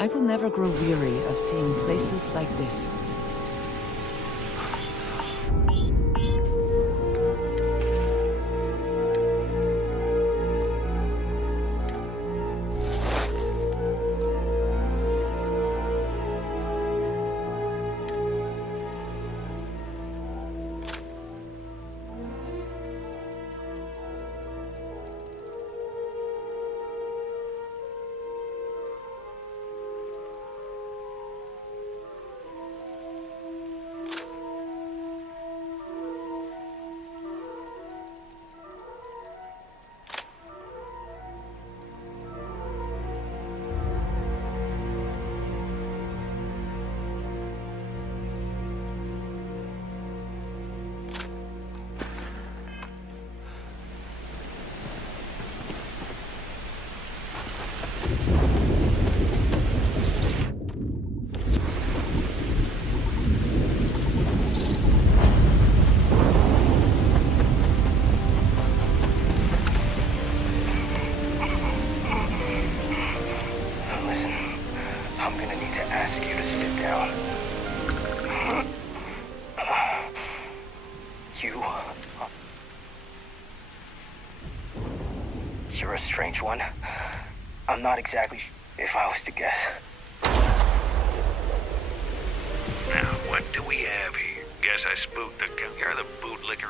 I will never grow weary of seeing places like this. You're a strange one. I'm not exactly if I was to guess. Now, what do we have here? Guess I spooked the you're the bootlicker.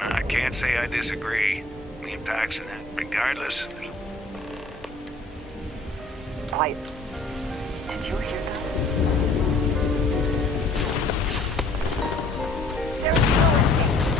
I can't say I disagree. Me and Paxton, regardless. Quiet. Did you hear that? There's no escape.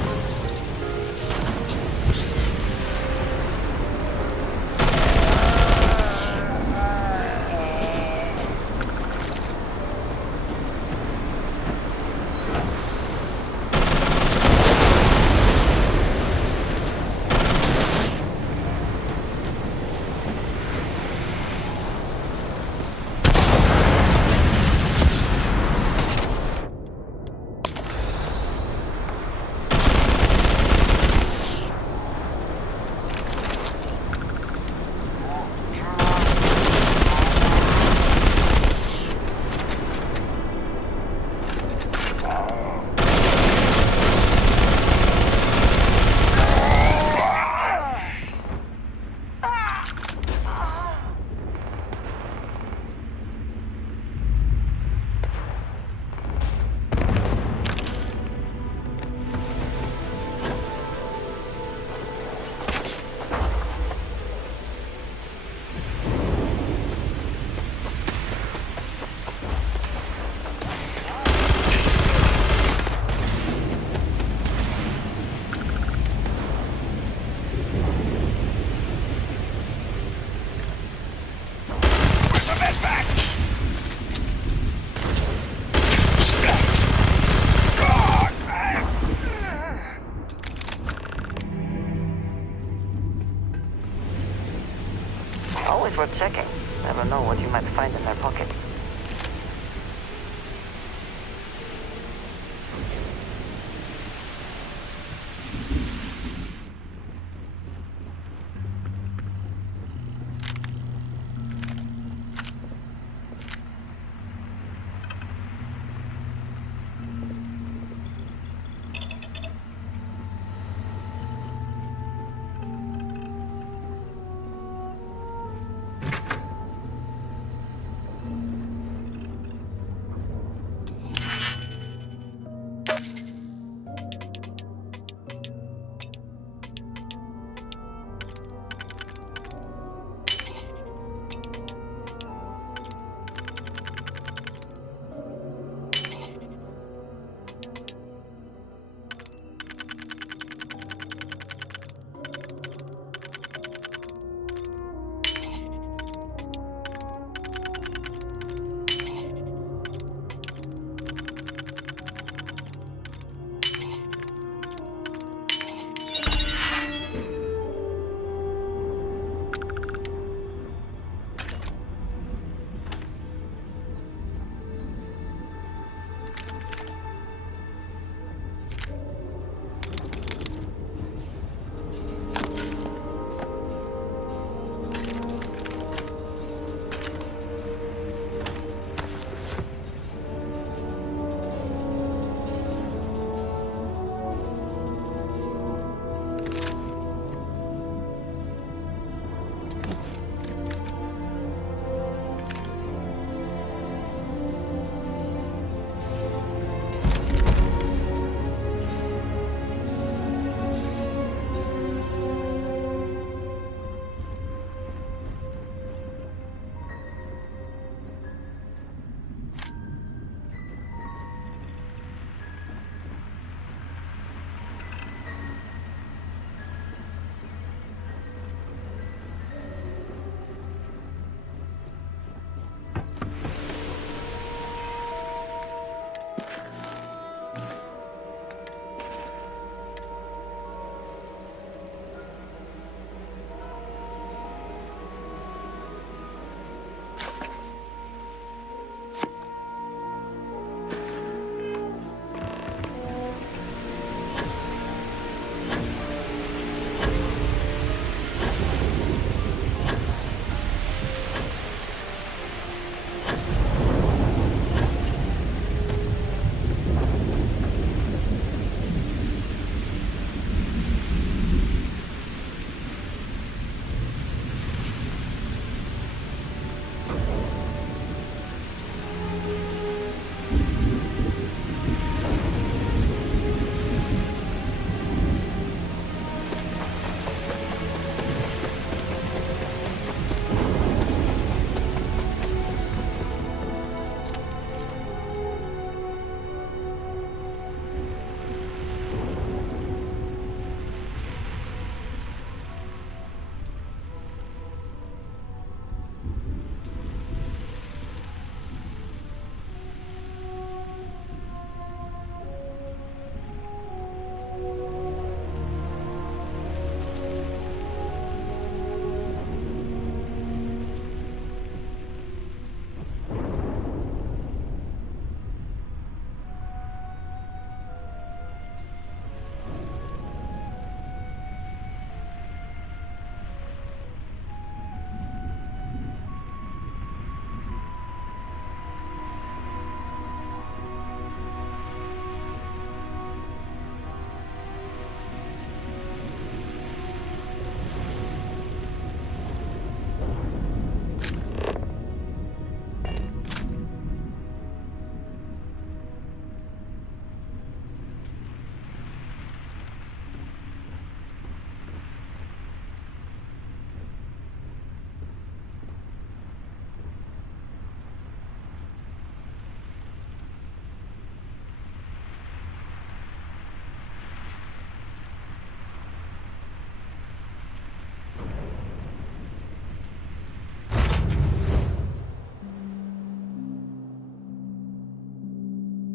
Always worth checking. Never know what you might find in their pockets.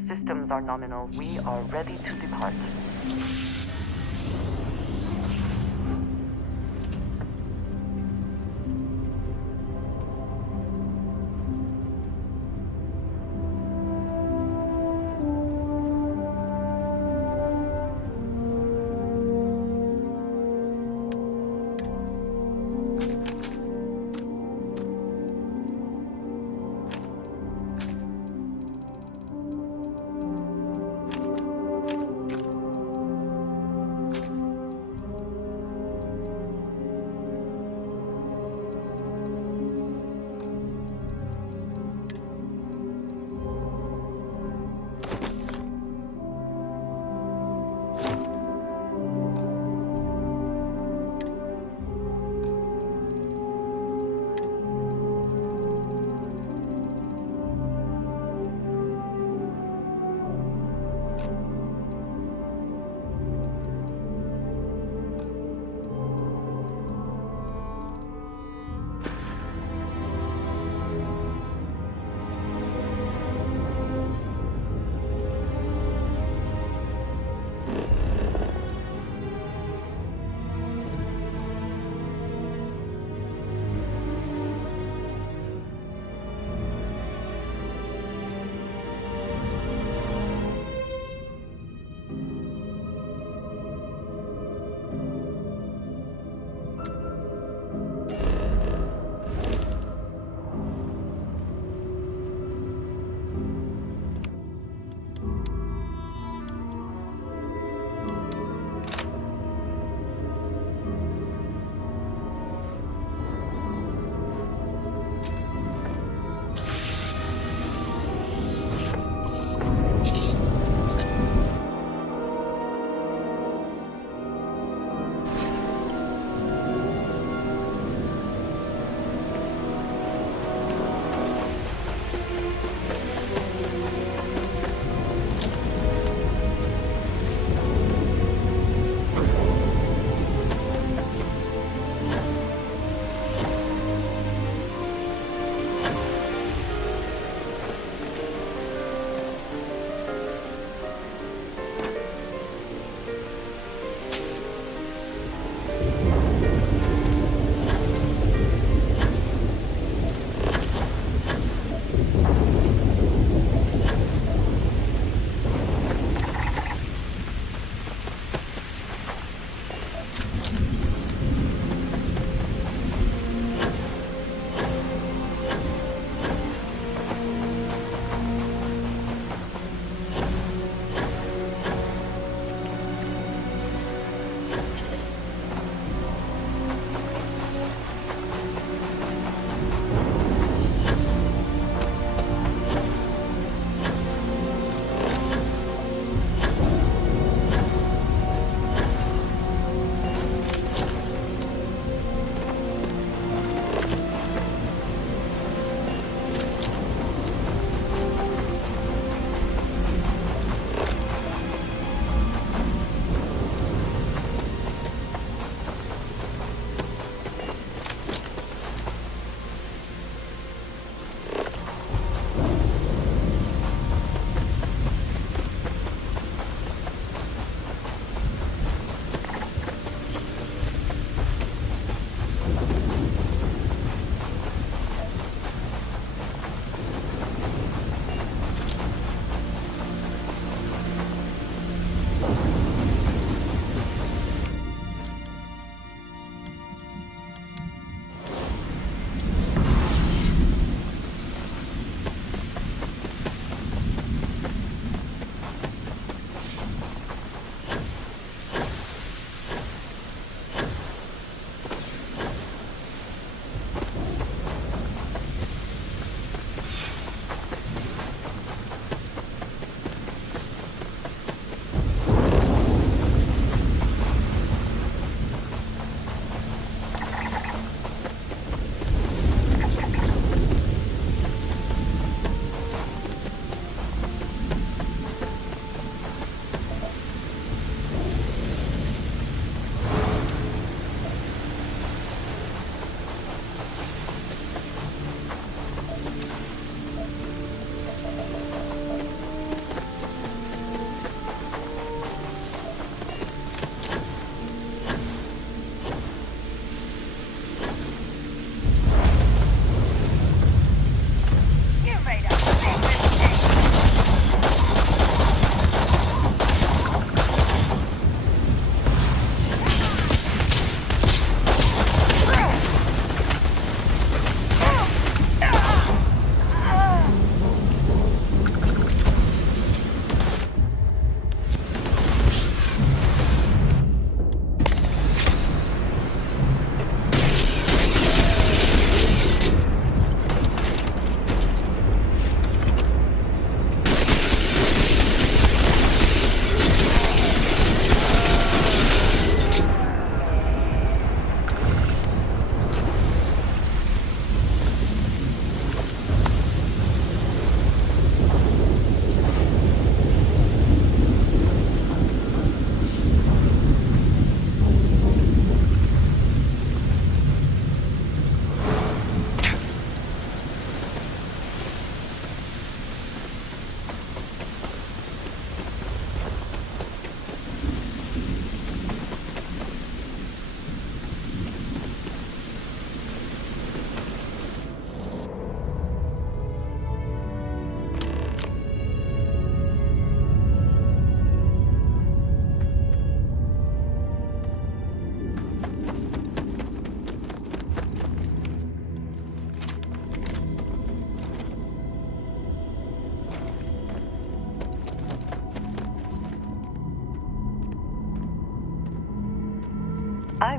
Systems are nominal. We are ready to depart.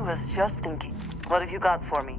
was just thinking. What have you got for me?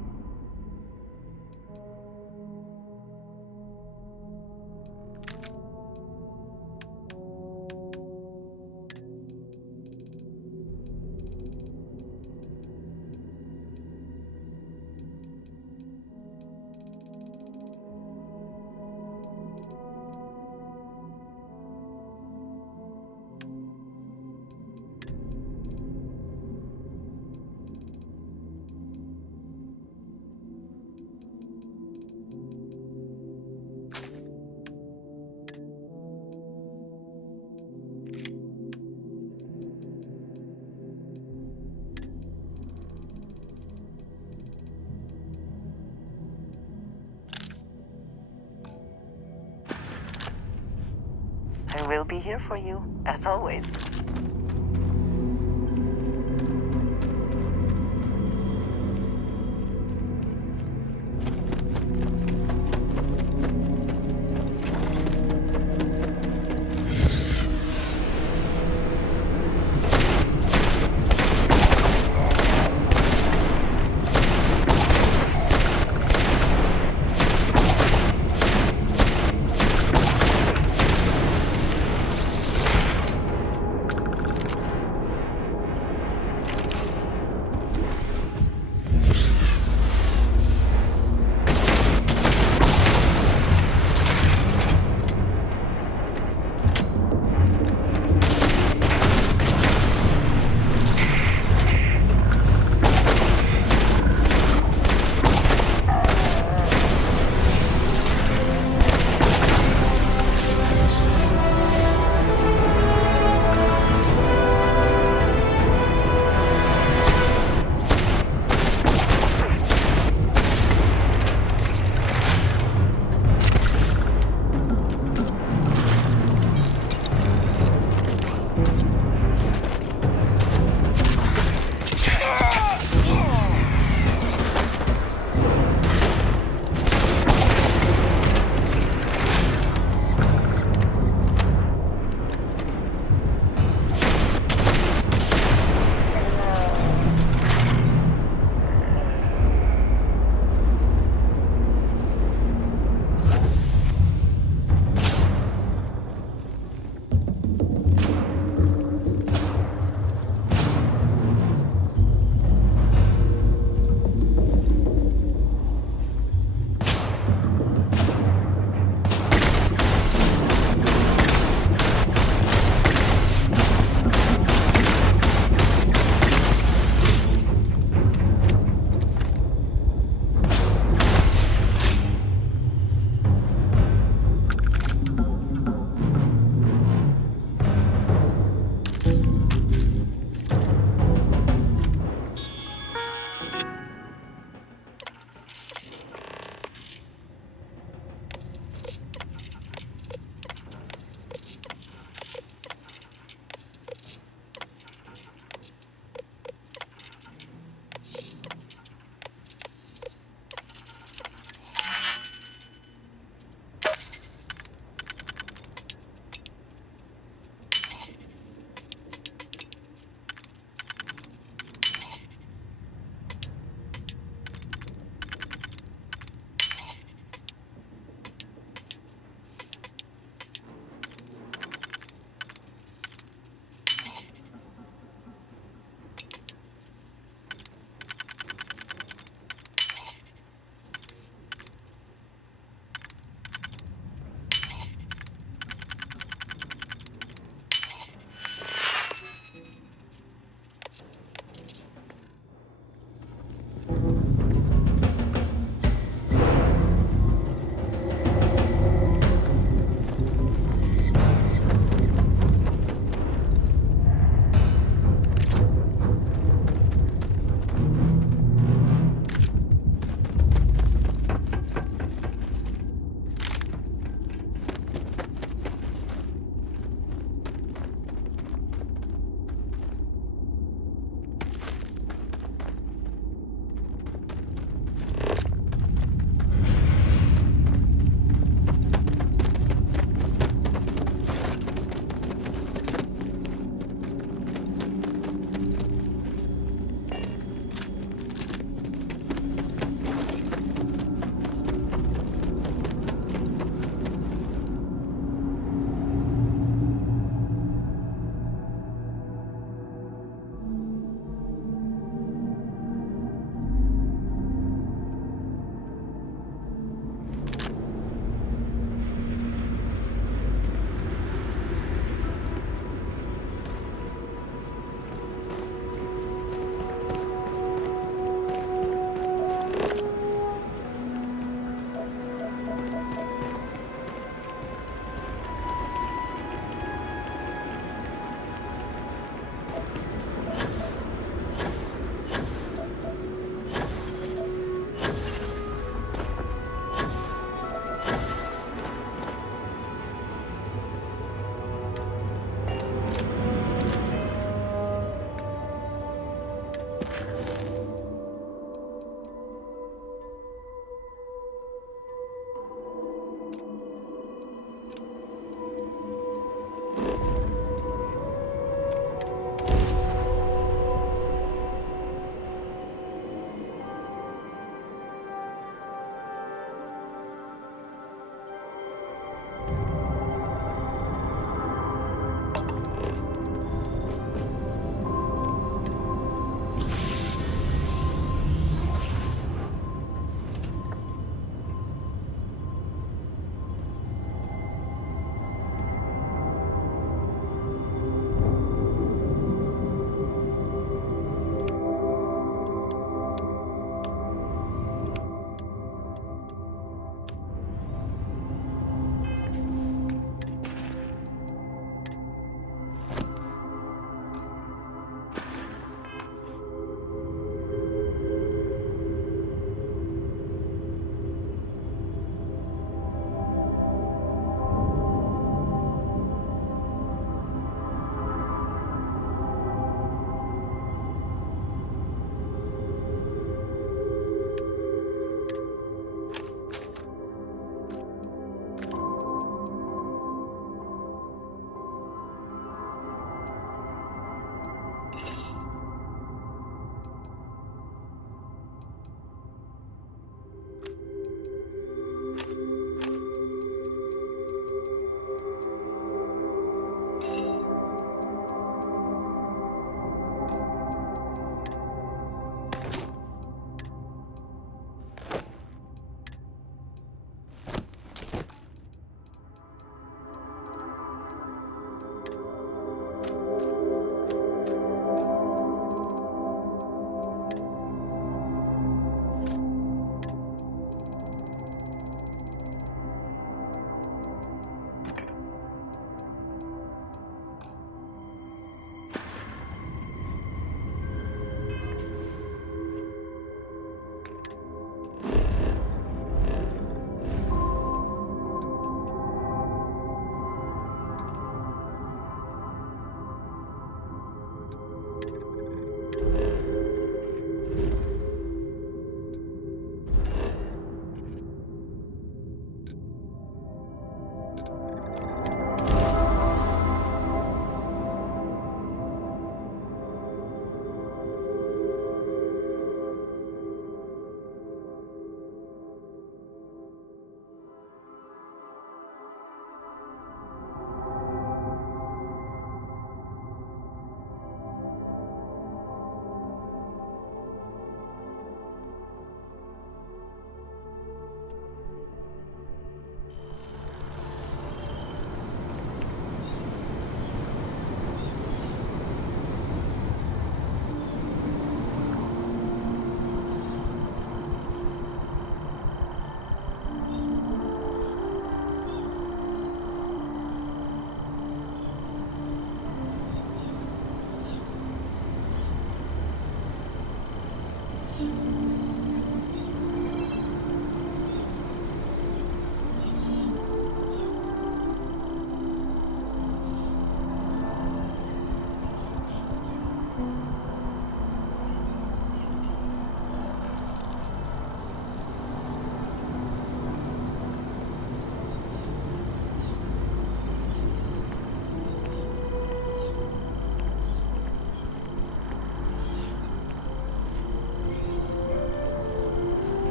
I will be here for you, as always.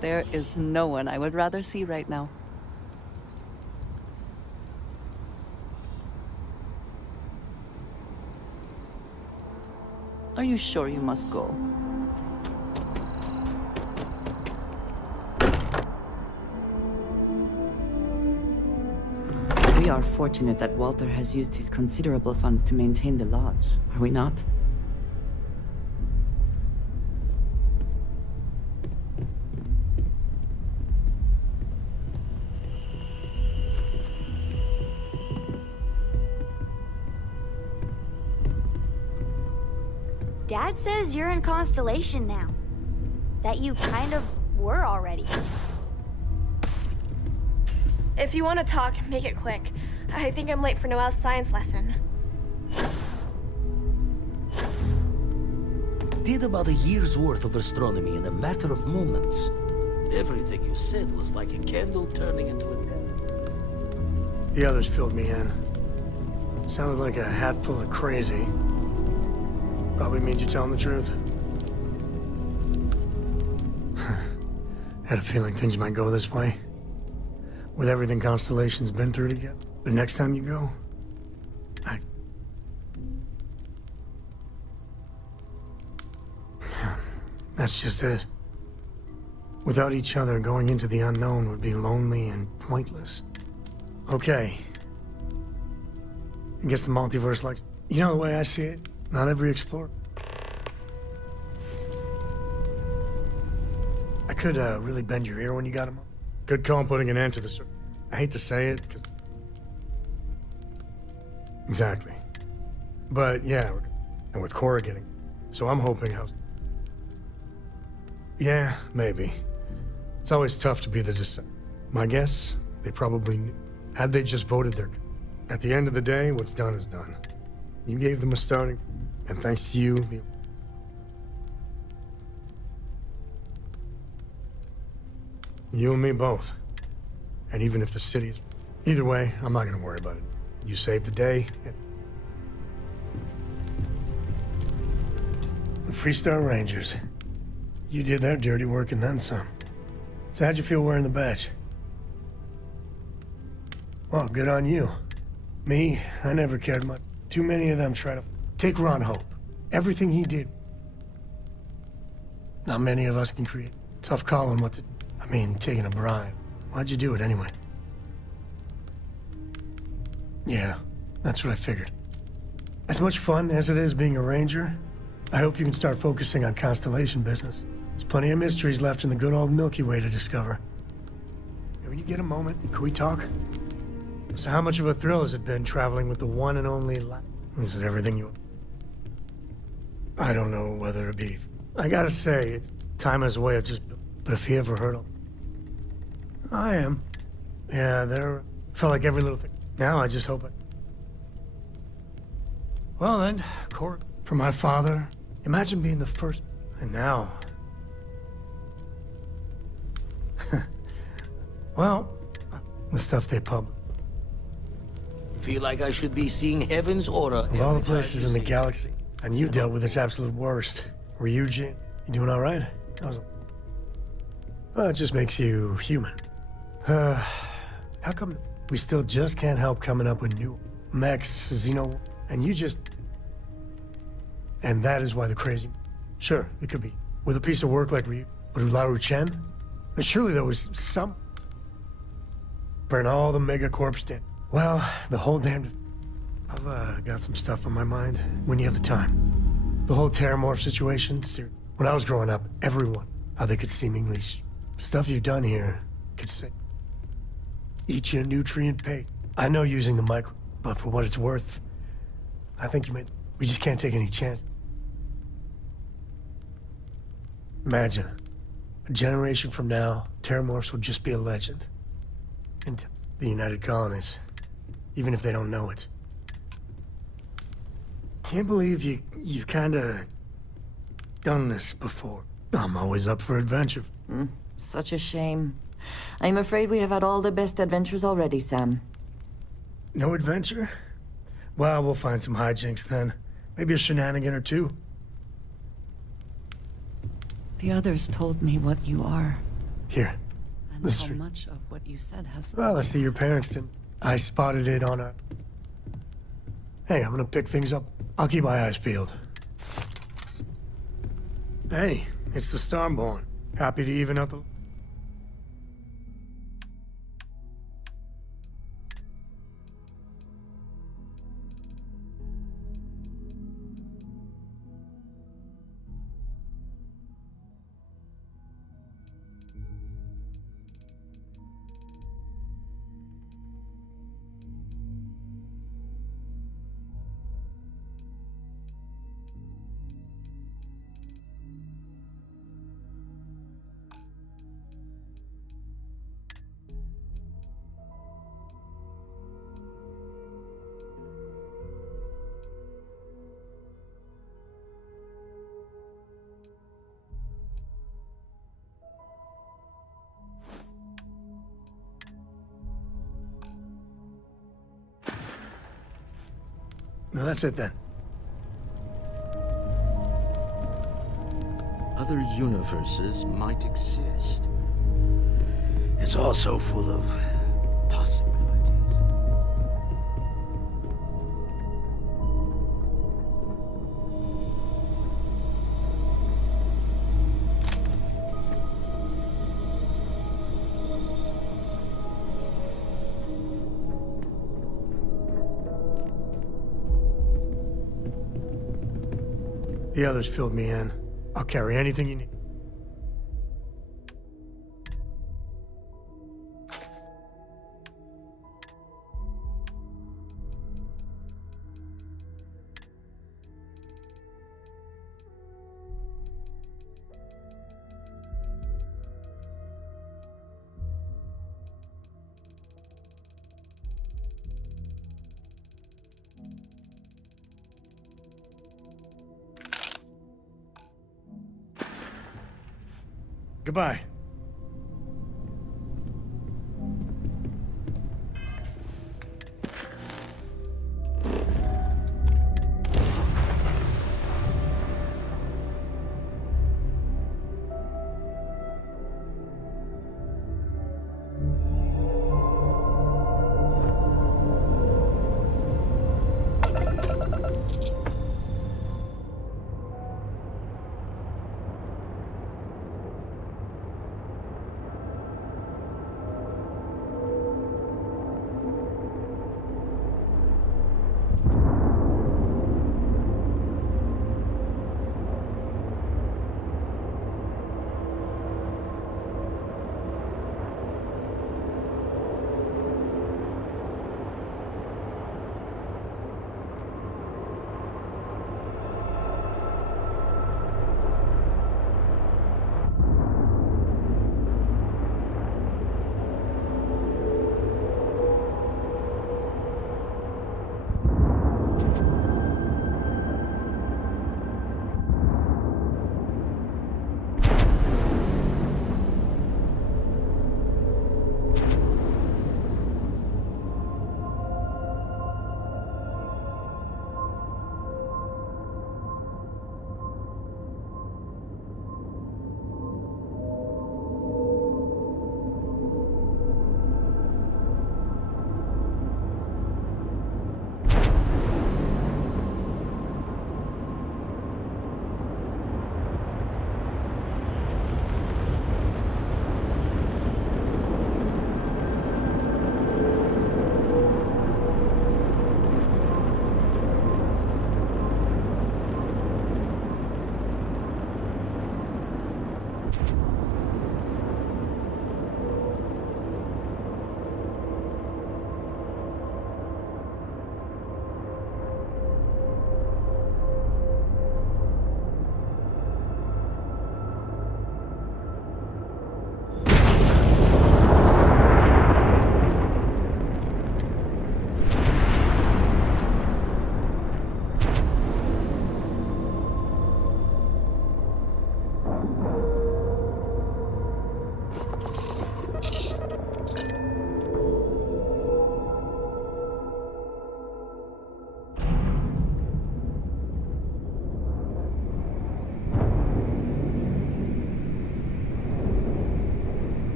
There is no one I would rather see right now. Are you sure you must go? We are fortunate that Walter has used his considerable funds to maintain the lodge, are we not? Dad says you're in Constellation now. That you kind of were already. If you want to talk, make it quick. I think I'm late for Noelle's science lesson. Did about a year's worth of astronomy in a matter of moments. Everything you said was like a candle turning into a candle. The others filled me in. Sounded like a hat full of crazy. Probably means you're telling the truth. Had a feeling things might go this way. With everything Constellation's been through together. But next time you go, that's just it. Without each other, going into the unknown would be lonely and pointless. Okay. I guess the multiverse likes... You know the way I see it? Not every explorer. I could really bend your ear when you got him up. Good call putting an end to the... I hate to say it, because... Exactly. But yeah, and with Cora getting... So I'm hoping how... Yeah, maybe. It's always tough to be the My guess, they probably knew. Had they just voted their... At the end of the day, what's done is done. You gave them a starting, and thanks to you, you and me both. And even if the city's... Either way, I'm not gonna worry about it. You saved the day, and... The Freestar Rangers. You did their dirty work and then some. So how'd you feel wearing the badge? Well, good on you. Me, I never cared much. Too many of them try to... Take Ron Hope. Everything he did. Not many of us can create. Tough calling what to... I mean, taking a bribe. Why'd you do it anyway? Yeah, that's what I figured. As much fun as it is being a ranger, I hope you can start focusing on Constellation business. There's plenty of mysteries left in the good old Milky Way to discover. When you get a moment, can we talk? So how much of a thrill has it been traveling with the one and only Is it everything you... I don't know whether it be... I gotta say, it's time has a way of just... But if you ever heard of... I am. Yeah, there... Felt like every little thing. Now I just hope it... Well then, Court, for my father, imagine being the first... And now... Well, the stuff they publish. Feel like I should be seeing heaven's aura. Of all the places in the galaxy, and you dealt with its absolute worst. Were you, Jane? You doing all right? Well, it just makes you human. How come we still just can't help coming up with new mechs, Xeno, and you just... And that is why the crazy... Sure, it could be. With a piece of work like Ryu, but Ularu Chen? But surely there was some... Burn all the megacorps dead. Well, the whole damned... I've got some stuff on my mind when you have the time. The whole Terramorph situation, when I was growing up, everyone, how they could seemingly... Stuff you've done here could say... Eat you a nutrient pay. I know using the micro, but for what it's worth, I think you made... We just can't take any chance. Imagine, a generation from now, Terramorphs will just be a legend. In the United Colonies. Even if they don't know it. Can't believe you've kinda... done this before. I'm always up for adventure. Such a shame. I'm afraid we have had all the best adventures already, Sam. No adventure? Well, we'll find some hijinks then. Maybe a shenanigan or two. The others told me what you are. Here. And This is how for- much of what you said has... Well, I see your parents didn't. I spotted it on a... Hey, I'm gonna pick things up. I'll keep my eyes peeled. Hey, it's the Starborn. Happy to even up the... No, that's it then. Other universes might exist. It's also full of possibilities. The others filled me in. I'll carry anything you need. Goodbye.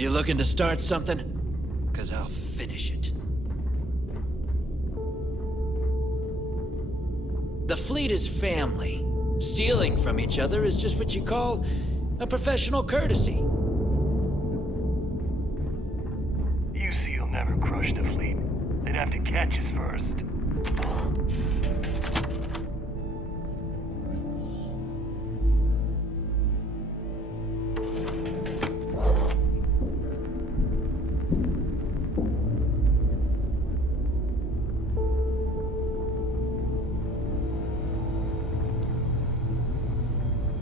you looking to start something? 'Cause I'll finish it. The fleet is family. Stealing from each other is just what you call a professional courtesy. You SEAL never crushed the fleet. They'd have to catch us first.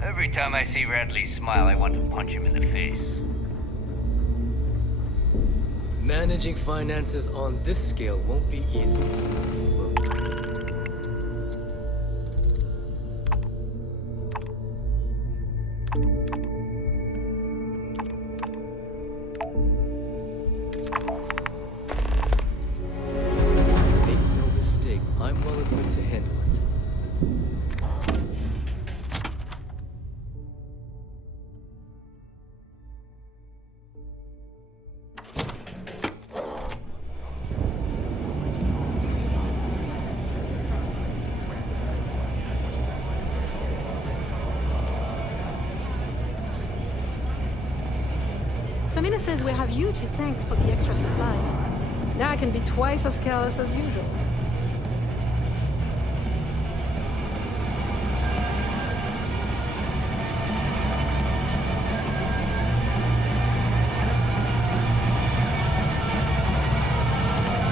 Every time I see Radley smile, I want to punch him in the face. Managing finances on this scale won't be easy. Make no mistake, I'm well equipped to handle it. Samina says we have you to thank for the extra supplies. Now I can be twice as careless as usual.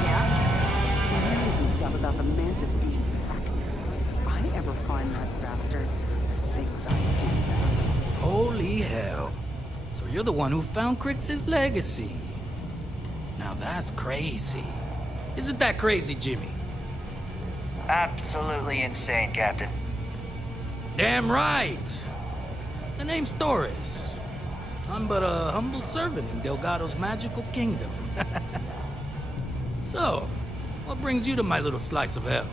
Yeah? I'm hearing some stuff about the Mantis being back. If I ever find that bastard, the things I do now. Holy hell. So you're the one who found Kritz's legacy. Now that's crazy. Isn't that crazy, Jimmy? Absolutely insane, Captain. Damn right. The name's Torres. I'm but a humble servant in Delgado's magical kingdom. So, what brings you to my little slice of hell?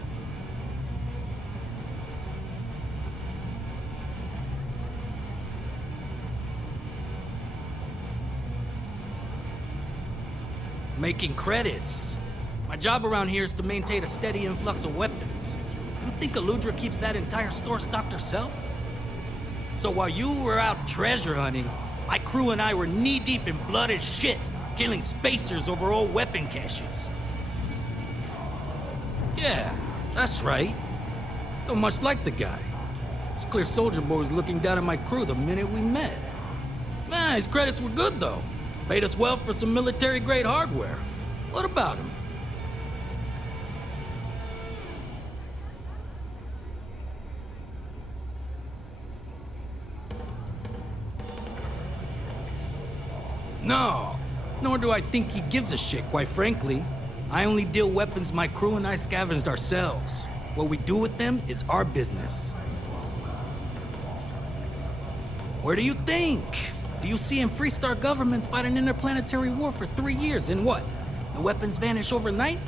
Making credits. My job around here is to maintain a steady influx of weapons. You think Aludra keeps that entire store stocked herself? So while you were out treasure hunting, my crew and I were knee-deep in blood and shit, killing spacers over old weapon caches. Yeah, that's right. Don't much like the guy. It's clear Soldier Boy was looking down at my crew the minute we met. Man, his credits were good though. Paid us well for some military-grade hardware. What about him? No, nor do I think he gives a shit, quite frankly. I only deal weapons my crew and I scavenged ourselves. What we do with them is our business. Where do you think? The UC and Freestar governments fight an interplanetary war for 3 years, and what? The weapons vanish overnight?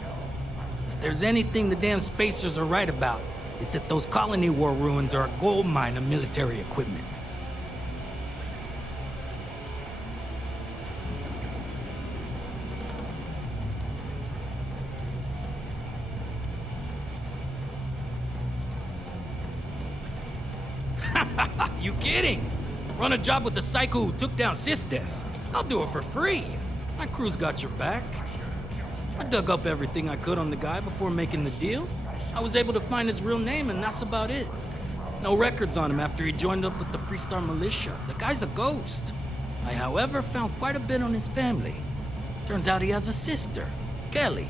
If there's anything the damn spacers are right about, it's that those colony war ruins are a gold mine of military equipment. You kidding? Run a job with the psycho who took down Sysdef. I'll do it for free. My crew's got your back. I dug up everything I could on the guy before making the deal. I was able to find his real name, and that's about it. No records on him after he joined up with the Freestar militia. The guy's a ghost. I, however, found quite a bit on his family. Turns out he has a sister, Kelly.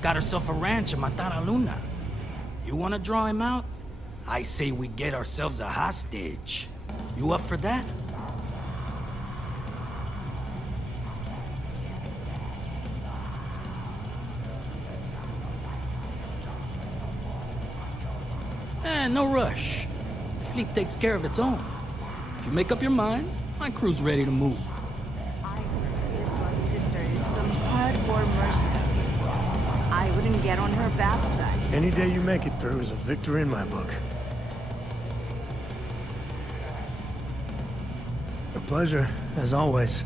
Got herself a ranch in Matara Luna. You want to draw him out? I say we get ourselves a hostage. You up for that? No rush. The fleet takes care of its own. If you make up your mind, my crew's ready to move. I heard his sister is some hardcore mercenary. I wouldn't get on her bad side. Any day you make it through is a victory in my book. A pleasure, as always.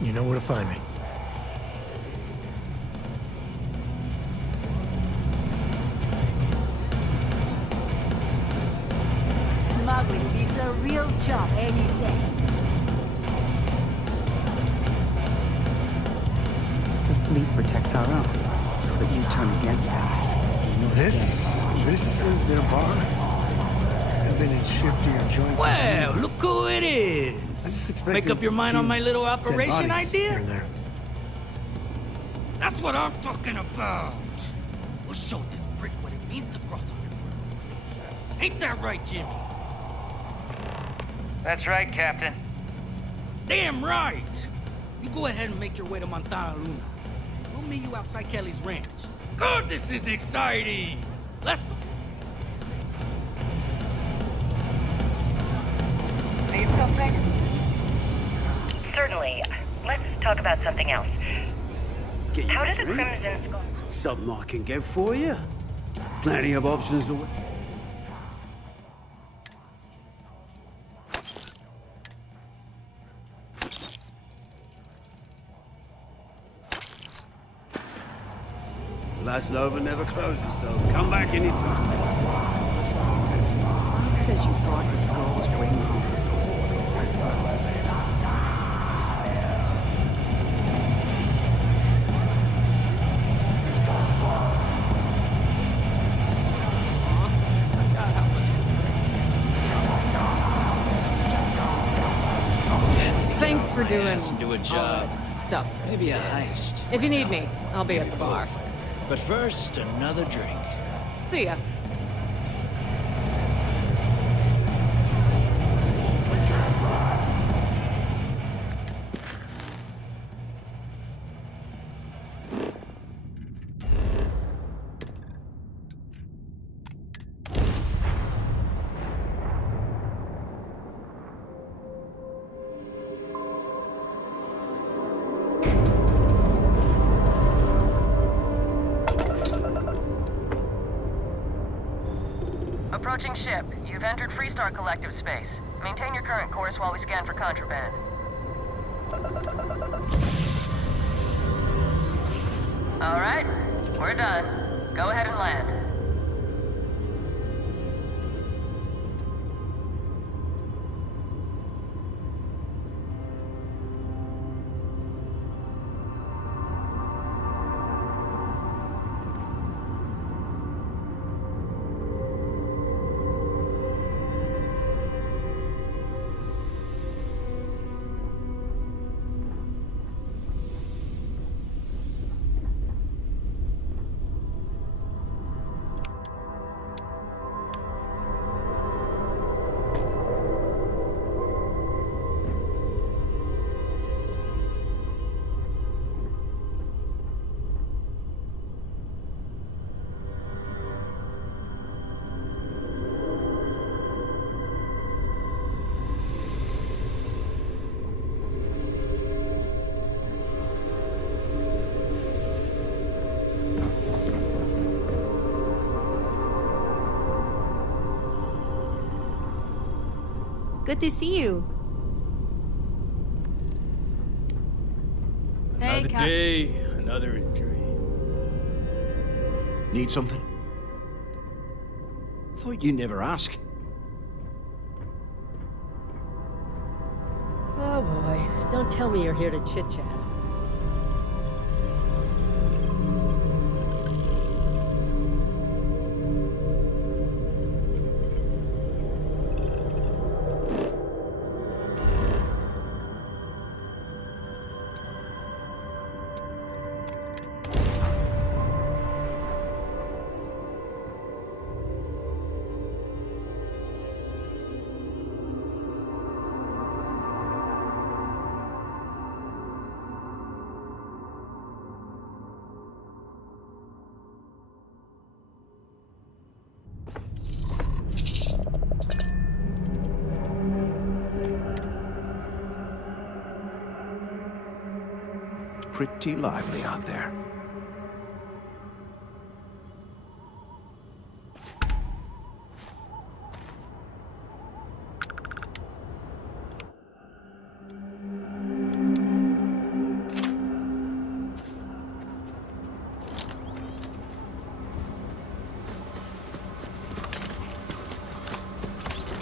You know where to find me. Smuggling beats a real job any day. The fleet protects our own, but you turn against us. This is their bar? I've been in shiftier joints. Well, look who it is. Make up your mind on my little operation idea? That's what I'm talking about. We'll show this prick what it means to cross on the fleet. Ain't that right, Jimmy? That's right, Captain. Damn right! You go ahead and make your way to Montana Luna. We'll meet you outside Kelly's ranch. God, this is exciting! Let's go! Need something? Certainly. Let's talk about something else. How did the Crimson Skull... Something I can get for you? Plenty of options to... Last Nova never closes, so come back anytime. Bob says you brought his girl's ring home. Thanks for doing Do a job. stuff. Maybe a heist. If you need me, I'll be at the bar. But first, another drink. See ya. Approaching ship. You've entered Freestar Collective space. Maintain your current course while we scan for contraband. All right, we're done. Go ahead and land. Good to see you. Hey, Another day, another injury. Need something? Thought you'd never ask. Oh boy, don't tell me you're here to chit-chat. Pretty lively out there.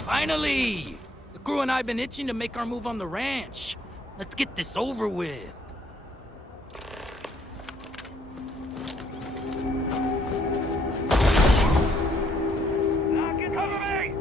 Finally! The crew and I have been itching to make our move on the ranch. Let's get this over with. Cover me!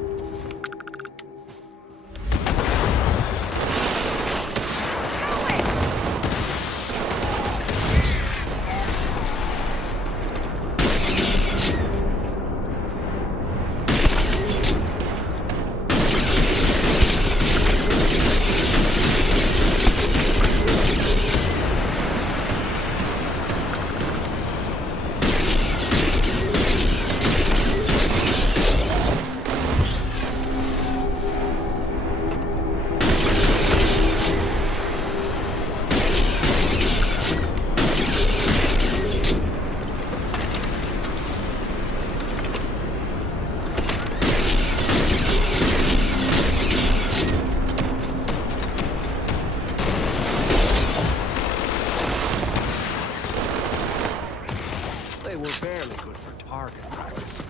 They were barely good for target practice.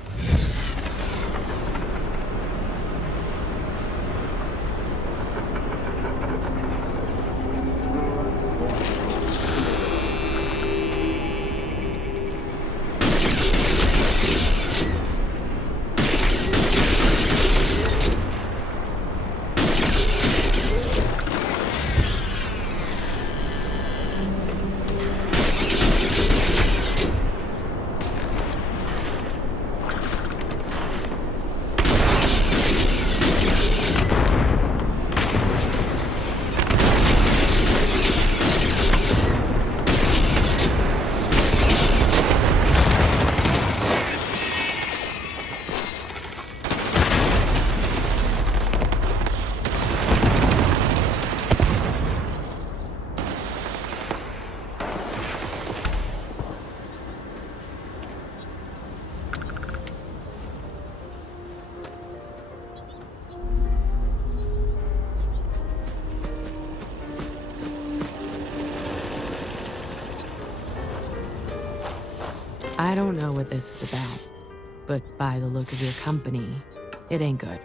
I don't know what this is about, but by the look of your company, it ain't good.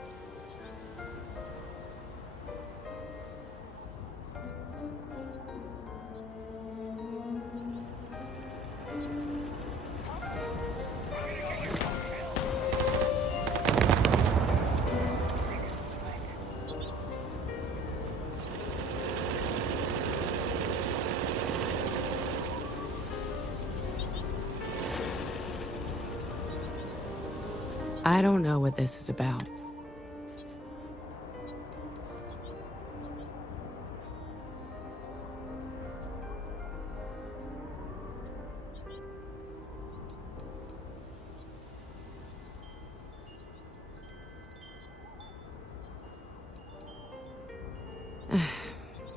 I don't know what this is about.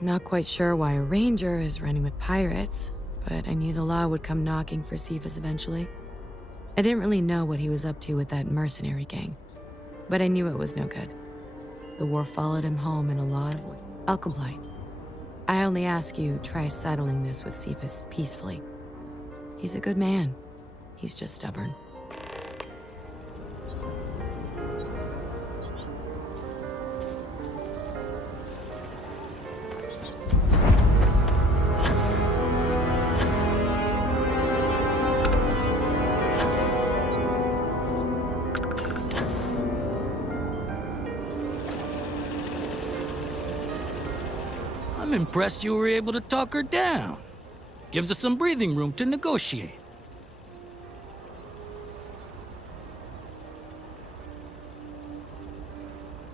Not quite sure why a ranger is running with pirates, but I knew the law would come knocking for Cephas eventually. I didn't really know what he was up to with that mercenary gang, but I knew it was no good. The war followed him home in a lot of ways. I'll comply. I only ask you try settling this with Cephas peacefully. He's a good man. He's just stubborn. I'm impressed you were able to talk her down. Gives us some breathing room to negotiate.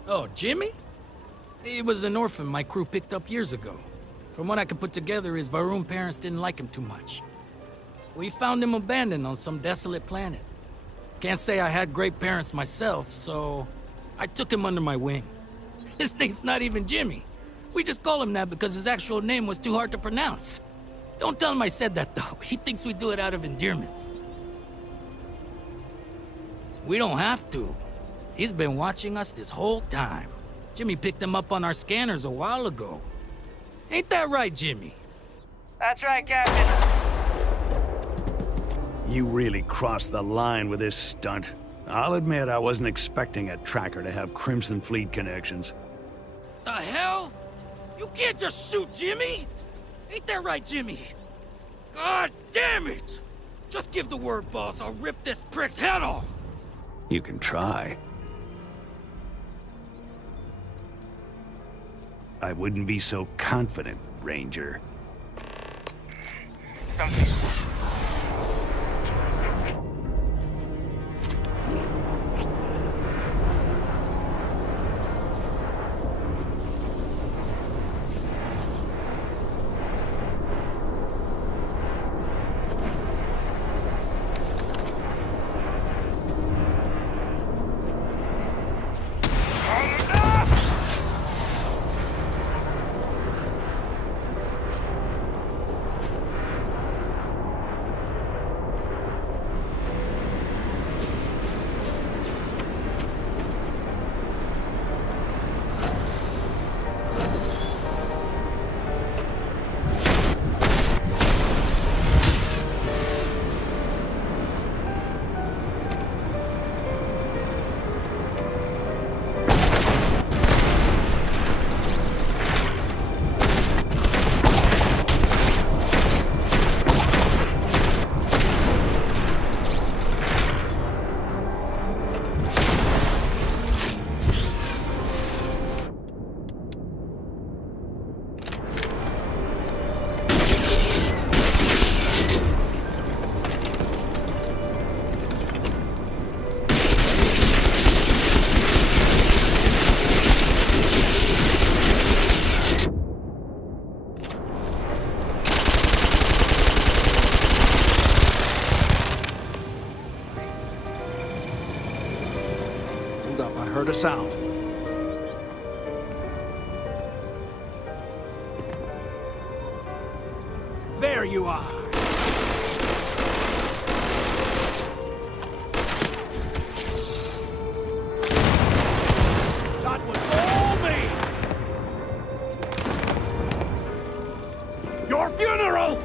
Oh, Jimmy? He was an orphan my crew picked up years ago. From what I could put together, his Varun parents didn't like him too much. We found him abandoned on some desolate planet. Can't say I had great parents myself, so I took him under my wing. His name's not even Jimmy. We just call him that because his actual name was too hard to pronounce. Don't tell him I said that, though. He thinks we do it out of endearment. We don't have to. He's been watching us this whole time. Jimmy picked him up on our scanners a while ago. Ain't that right, Jimmy? That's right, Captain. You really crossed the line with this stunt. I'll admit I wasn't expecting a tracker to have Crimson Fleet connections. The hell? You can't just shoot Jimmy! Ain't that right, Jimmy? God damn it! Just give the word, boss. I'll rip this prick's head off! You can try. I wouldn't be so confident, Ranger. Heard a sound. There you are. That was all me. Your funeral.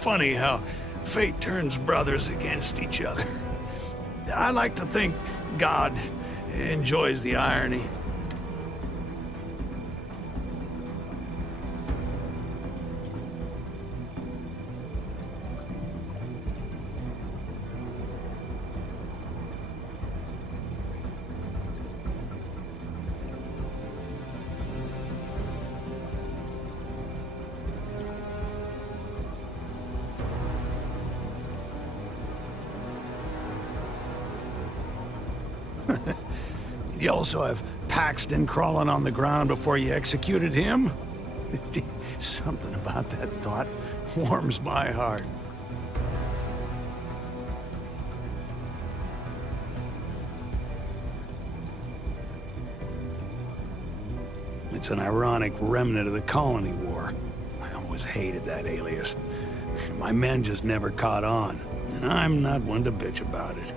Funny how fate turns brothers against each other. I like to think God enjoys the irony. You also have Paxton crawling on the ground before you executed him? Something about that thought warms my heart. It's an ironic remnant of the Colony War. I always hated that alias. My men just never caught on, and I'm not one to bitch about it.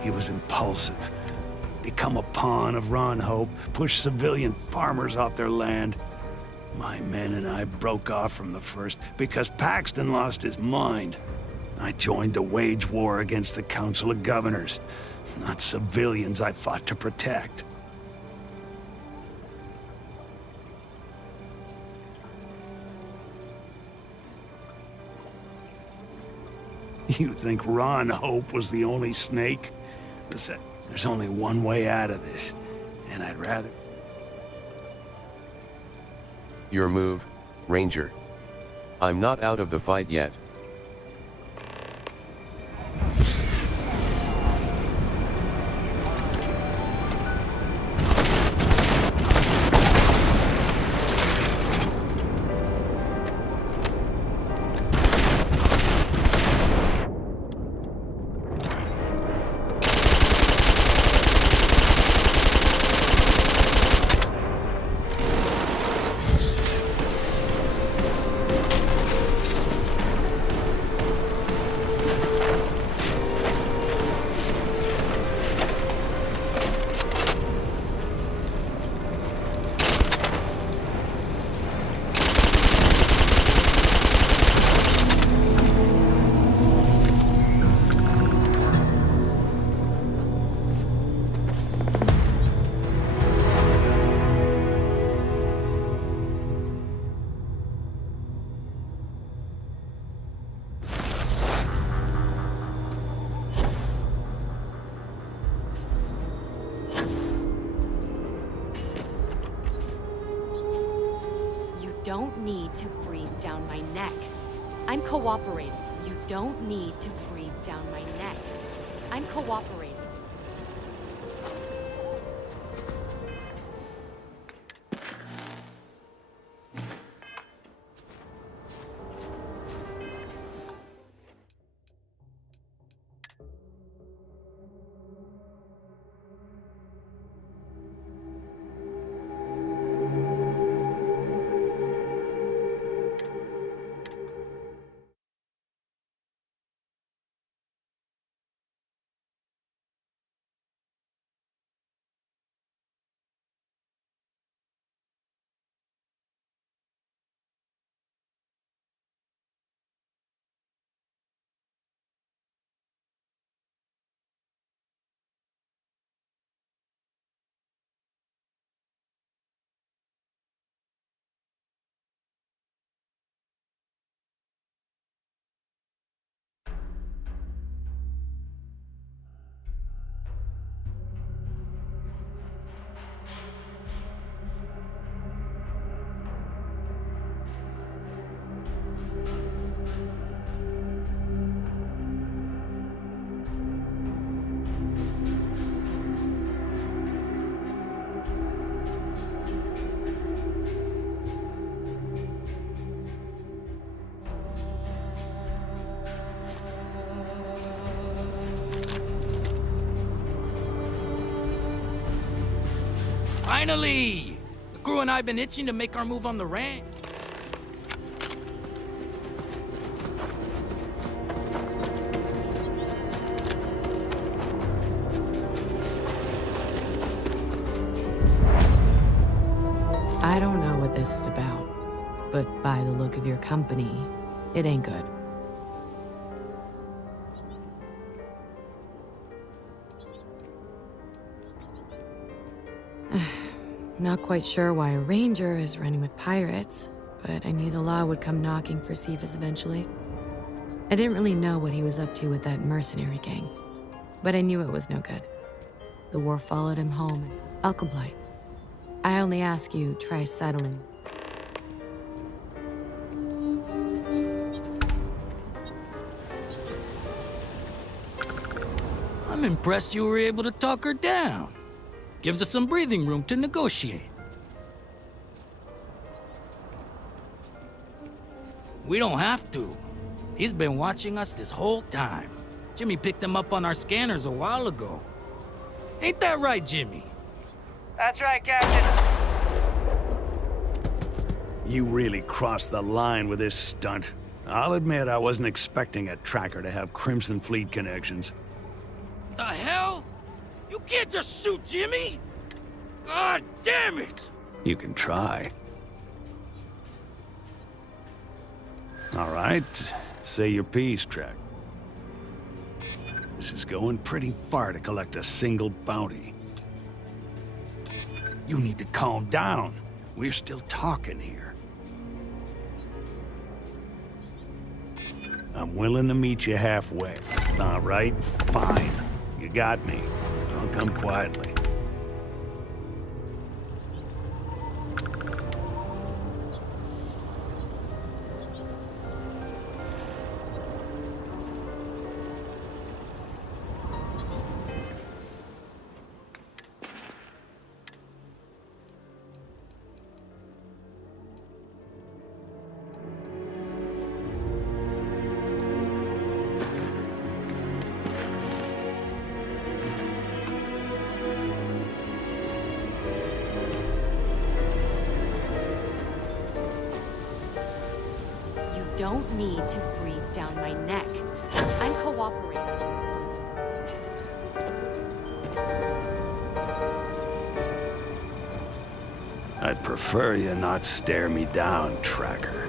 He was impulsive, become a pawn of Ron Hope, push civilian farmers off their land. My men and I broke off from the first because Paxton lost his mind. I joined the wage war against the Council of Governors, not civilians I fought to protect. You think Ron Hope was the only snake? Listen, there's only one way out of this, and I'd rather... Your move, Ranger. I'm not out of the fight yet. don't need to breathe down my neck. I'm cooperating. You don't need to breathe down my neck. I'm cooperating. Finally! The crew and I have been itching to make our move on the ranch. I don't know what this is about, but by the look of your company, it ain't good. Not quite sure why a ranger is running with pirates, but I knew the law would come knocking for Cephas eventually. I didn't really know what he was up to with that mercenary gang, but I knew it was no good. The war followed him home, and I'll comply. I only ask you try settling. I'm impressed you were able to talk her down. Gives us some breathing room to negotiate. We don't have to. He's been watching us this whole time. Jimmy picked him up on our scanners a while ago. Ain't that right, Jimmy? That's right, Captain. You really crossed the line with this stunt. I'll admit I wasn't expecting a tracker to have Crimson Fleet connections. The hell? You can't just shoot Jimmy! God damn it! You can try. All right, say your piece, Trek. This is going pretty far to collect a single bounty. You need to calm down. We're still talking here. I'm willing to meet you halfway. All right, fine. You got me. I'll come quietly. Don't need to breathe down my neck. I'm cooperating. I'd prefer you not stare me down, Tracker.